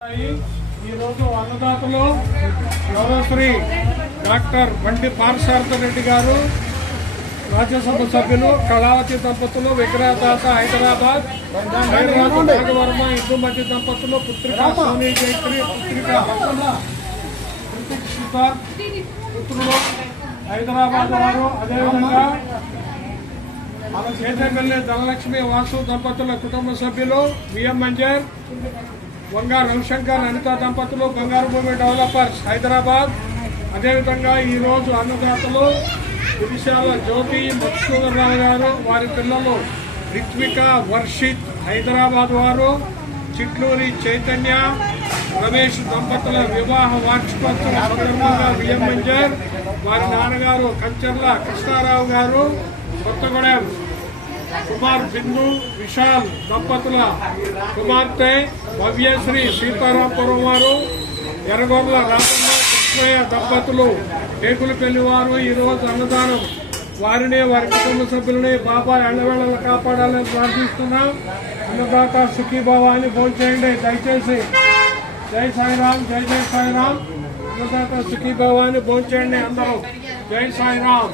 ఈ రోజు అన్నదాతలు గౌరవశ్రీ డాక్టర్ బండి పార్సార్థ రెడ్డి గారు, రాజ్యసభ సభ్యులు కళావతి దంపతులు, విగ్రహదాత హైదరాబాద్, నాగవర్మ ఇందుమతి దంపతులు, పుత్రిక సోనీ జైత్రి, పుత్రిక పుత్రులు హైదరాబాద్ వారు, అదేవిధంగా చేతెంగల్లి ధనలక్ష్మి వాసు దంపతుల కుటుంబ సభ్యులు, విఎం మంజర్, వంగా రవిశంకర్ అనిత దంపతులు, బంగారు భూమి డెవలపర్స్ హైదరాబాద్. అదేవిధంగా ఈరోజు అన్నదాతలు విదిశాల జ్యోతి మధుసూదరరావు గారు, వారి పిల్లలు రిత్విక, వర్షిత్ హైదరాబాద్ వారు, చిట్లూరి చైతన్య, రమేష్ దంపతుల వివాహ వార్షికోత్సవం సందర్భంగా విఎం మంజర్, వారి నాన్నగారు కంచర్ల కృష్ణారావు గారు, కొత్తగూడెం కుమార్ బిందు విశాల్ దంపతుల కుమార్తె భవ్యశ్రీ సీతారాంపురం వారు, ఎర్రగొర్ల రామన్న కృష్ణయ్య దంపతులు టేకులపల్లి వారు ఈరోజు అన్నదానం. వారిని వారి కుటుంబ సభ్యులని బాబా ఎల్లవేళలు కాపాడాలని ప్రార్థిస్తున్నాం. అన్నదాత సుఖీభావాన్ని భోంచేయండి దయచేసి. జై సాయిరాం, జై జై సాయిరాం. అన్నదాత సుఖీభావాన్ని భోంచేయండి అందరూ. జై సాయిరాం.